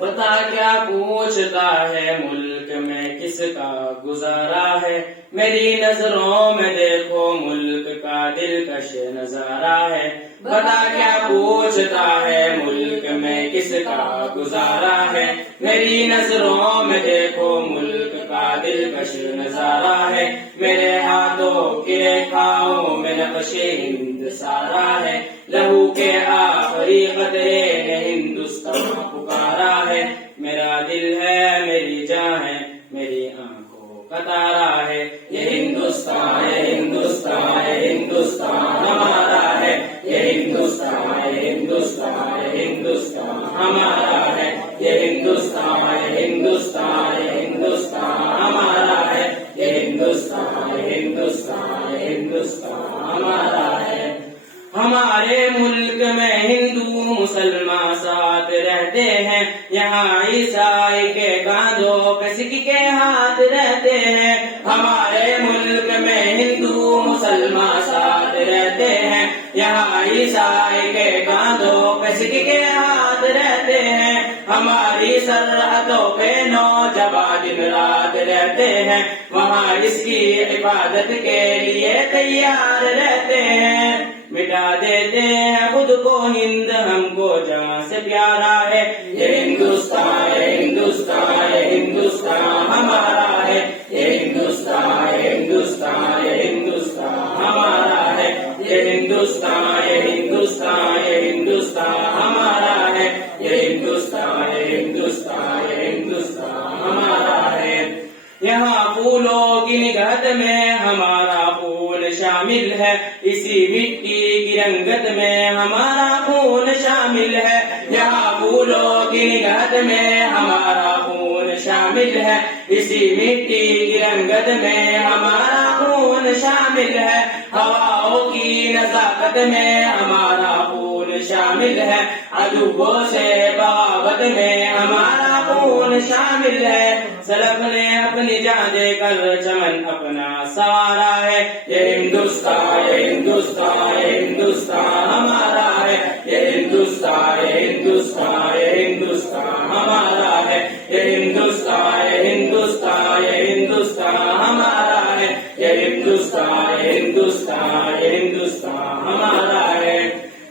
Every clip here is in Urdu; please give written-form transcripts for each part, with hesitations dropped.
بتا کیا پوچھتا ہے ملک میں کس کا گزارا ہے، میری نظروں میں دیکھو ملک کا دلکش نظارہ ہے۔ بتا کیا پوچھتا ہے ملک میں کس کا گزارا ہے، میری نظروں میں دیکھو ملک کا دلکش نظارہ ہے۔ میرے ہاتھوں کے ریکھاؤں میں نقش ہند سارا ہے، لہو کے آخری قطرے نے ہندوستان پکارا ہے۔ میرا دل ہے میری جان ہے میری آنکھوں کا تارا ہے، یہ ہندوستان ہے ہندوستان ہے ہندوستان ہمارا ہے، یہ ہندوستان ہے ہندوستان ہے ہندوستان ہمارا ہے، یہ ہندوستان ہے ہندوستان ہے ہندوستان ہمارا ہے، یہ ہندوستان ہے ہندوستان ہے ہندوستان ہمارا ہے۔ ہمارے ملک میں ہندو مسلمان ساتھ رہتے ہیں، یہاں عیسائی کے کاندھوں پہ سکھ کے ہاتھ رہتے ہیں۔ ہمارے ملک میں ہندو مسلمان ساتھ رہتے ہیں، یہاں عیسائی کے کاندھوں پہ سکھ کے ہاتھ رہتے ہیں۔ ہماری سرحدوں پہ نوجوان دن رات رہتے ہیں، وہاں اس کی عبادت کے لیے تیار رہتے ہیں۔ مٹا دیتے ہیں خود کو ہند ہم کو جہاں سے پیارا ہے، یہ ہندوستان ہے ہندوستان ہے ہندوستان ہمارا ہے، یہ ہندوستان ہے ہندوستان ہے ہندوستان ہمارا ہے، یہ ہندوستان ہے ہندوستان ہے ہندوستان ہمارا ہے، یہ ہندوستان ہے ہندوستان ہے ہندوستان ہمارا ہے۔ یہاں پھولوں کی نگہت میں ہمارا خون شامل ہے، اسی مٹی کی رنگت میں ہمارا خون شامل ہے۔ یہاں پھولوں کی نگہت میں ہمارا خون شامل ہے، اسی مٹی کی رنگت میں ہمارا خون شامل ہے۔ ہواؤں کی نزاکت میں ہمارا خون شامل ہے، عدووں سے بغاوت میں ہمارا خون شامل ہے۔ سلف نے اپنی جان دے کر چمن اپنا سوارا ہے، یہ ہندوستان ہے ہندوستان ہے ہندوستان ہمارا ہے، یہ ہندوستان ہے ہندوستان ہے ہندوستان ہمارا ہے، یہ ہندوستان ہے ہندوستان ہے ہندوستان ہمارا ہے، یہ ہندوستان ہے ہندوستان ہے ہندوستان ہمارا ہے۔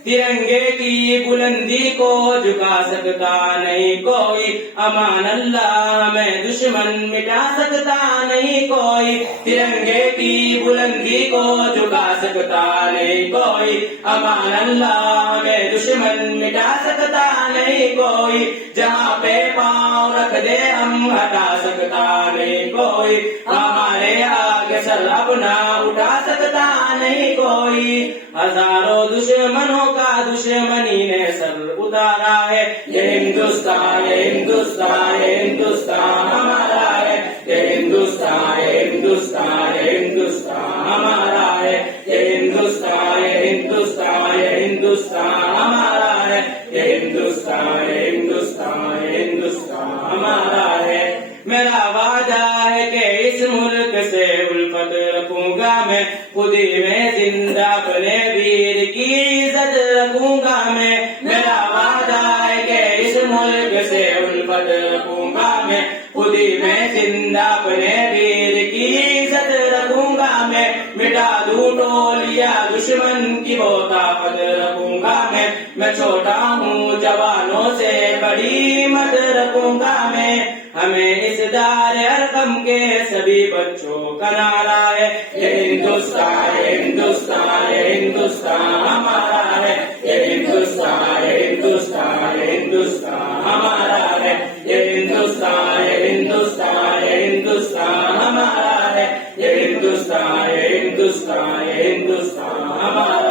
ترنگے کی بلندی کو جھکا سکتا نہیں کوئی، امان اللہ ہمیں دشمن مٹا سکتا نہیں کوئی۔ ترنگے کی بلندی کو جھکا سکتا نہیں کوئی، امان اللہ ہمیں دشمن مٹا سکتا نہیں کوئی۔ جہاں پہ پاؤں رکھ دے ہم ہٹا سکتا نہیں کوئی، ہمارے آگے سر اپنا اٹھا سکتا نہیں کوئی۔ ہزاروں دشمنوں کا دشمنی نے سر اتارا ہے، یہ ہندوستان ہے ہندوستان ہے ہندوستان ہمارا ہے، یہ ہندوستان ہے ہندوستان ہے ہندوستان ہمارا ہے، یہ ہندوستان ہے ہندوستان ہے ہندوستان ہمارا ہے، یہ ہندوستان ہے ہندوستان ہے ہندوستان ہمارا ہے۔ میرا وعدہ ہے کہ اس ملک سے الفت رکھوں گا میں، خودی میں زندہ اپنے ویر کی عزت رکھوں گا میں۔ میرا وعدہ ہے کہ اس ملک سے الفت رکھوں گا میں، خودی میں زندہ اپنے ویر کی عزت رکھوں گا میں۔ مٹا دوں ٹولیا دشمن کی وہ طاقت رکھوں گا میں چھوٹا ہوں جوانوں سے بڑی ہمت رکھوں گا میں۔ ہمیں اس دار ارقم کے سبھی بچوں کا نعرہ ہے، یہ ہندوستان ہے ہندوستان ہے ہندوستان ہمارا ہے، یہ ہندوستان ہے ہندوستان ہے ہندوستان ہمارا ہے، یہ ہندوستان ہے ہندوستان ہے ہندوستان ہمارا ہے، یہ ہندوستان ہے ہندوستان ہے ہندوستان ہمارا